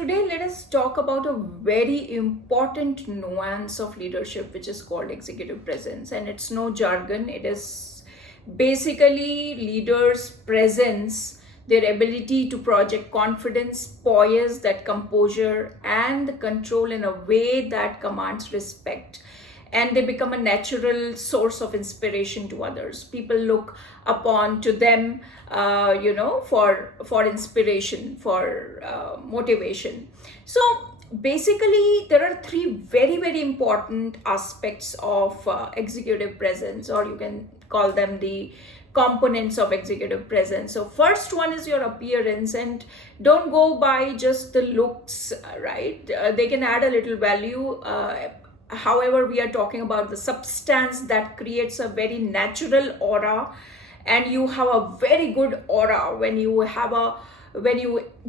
today let us talk about a very important nuance of leadership, which is called executive presence. And it's no jargon, it is basically leaders' presence, their ability to project confidence, poise, that composure, and control in a way that commands respect. And they become a natural source of inspiration to others. People look upon to them, for inspiration, for motivation. So basically, there are three very important aspects of executive presence, or you can call them the components of executive presence. So first one is your appearance, and don't go by just the looks, right? They can add a little value. However, we are talking about the substance that creates a very natural aura, and you have a very good aura when you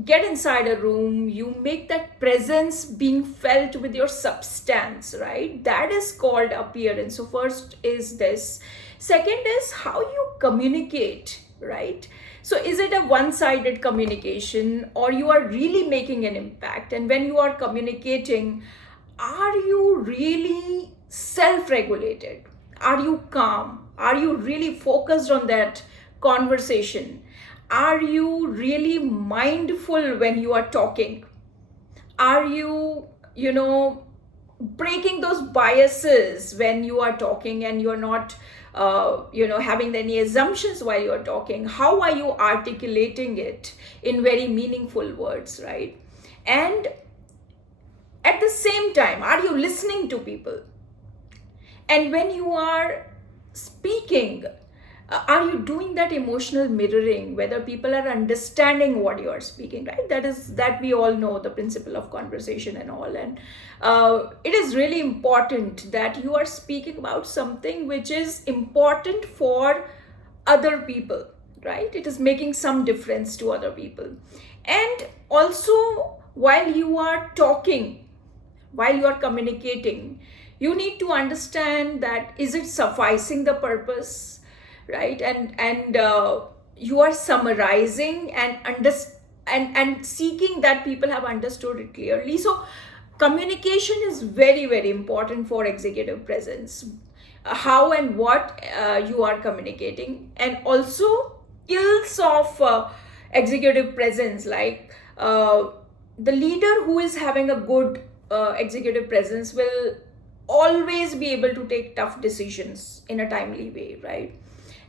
get inside a room. You make that presence being felt with your substance, right? That is called appearance. So first is this. Second is how you communicate, right? So is it a one-sided communication, or you are really making an impact? And when you are communicating, are you really self-regulated? Are you calm? Are you really focused on that conversation? Are you really mindful when you are talking? Are you, breaking those biases when you are talking, and you're not, having any assumptions while you're talking? How are you articulating it in very meaningful words, right? And at the same time, are you listening to people? And when you are speaking, are you doing that emotional mirroring, whether people are understanding what you are speaking, right? That we all know the principle of conversation and all. And it is really important that you are speaking about something which is important for other people, right? It is making some difference to other people. And also, while you are talking, while you are communicating, you need to understand that is it sufficing the purpose, right? And you are summarizing and seeking that people have understood it clearly. So communication is very important for executive presence. How and what you are communicating, and also skills of executive presence, like the leader who is having a good executive presence will always be able to take tough decisions in a timely way, right?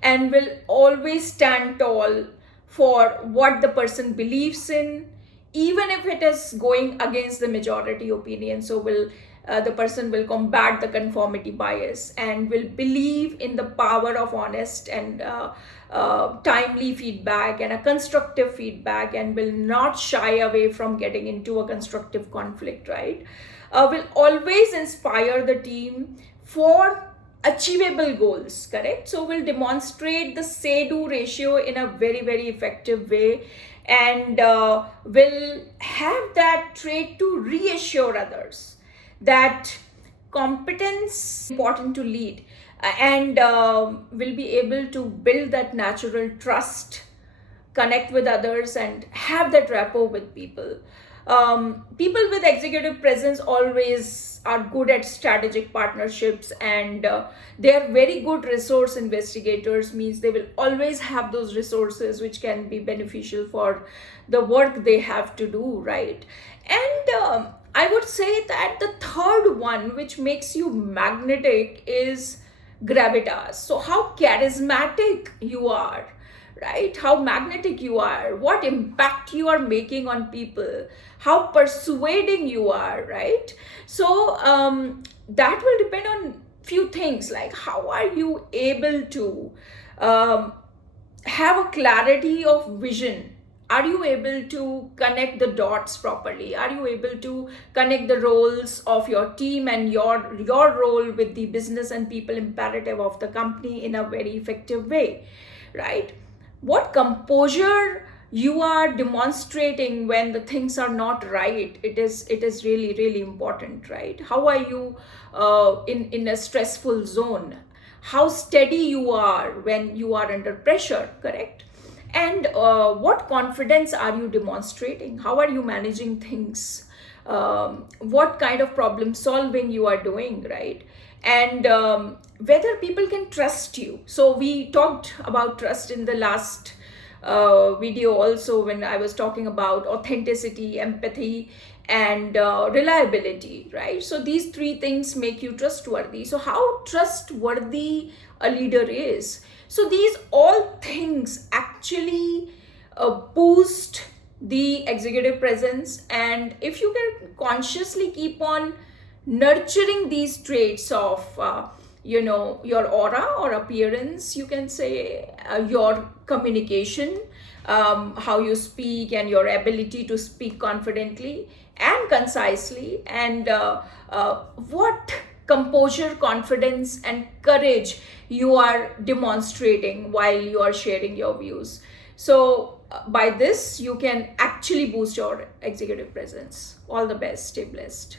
And will always stand tall for what the person believes in, even if it is going against the majority opinion. So the person will combat the conformity bias and will believe in the power of honest and timely feedback and a constructive feedback, and will not shy away from getting into a constructive conflict, right? Will always inspire the team for achievable goals, correct? So will demonstrate the say-do ratio in a very effective way, and will have that trait to reassure others that competence is important to lead, and will be able to build that natural trust, connect with others, and have that rapport with people. People with executive presence always are good at strategic partnerships, and they are very good resource investigators. Means they will always have those resources which can be beneficial for the work they have to do, right? And I would say that the third one which makes you magnetic is gravitas. So how charismatic you are, right? How magnetic you are, what impact you are making on people, how persuading you are, right? So that will depend on few things, like how are you able to have a clarity of vision. Are you able to connect the dots properly? Are you able to connect the roles of your team and your role with the business and people imperative of the company in a very effective way, right? What composure you are demonstrating when the things are not right, it is really important, right? How are you in a stressful zone? How steady you are when you are under pressure, correct? And what confidence are you demonstrating? How are you managing things? What kind of problem solving you are doing, right? And whether people can trust you. So we talked about trust in the last video also, when I was talking about authenticity, empathy, and reliability, right? So these three things make you trustworthy. So how trustworthy a leader is? So these all things actually boost the executive presence. And if you can consciously keep on nurturing these traits of your aura or appearance, you can say, your communication, how you speak, and your ability to speak confidently and concisely, and what composure, confidence, and courage you are demonstrating while you are sharing your views. So by this, you can actually boost your executive presence. All the best. Stay blessed.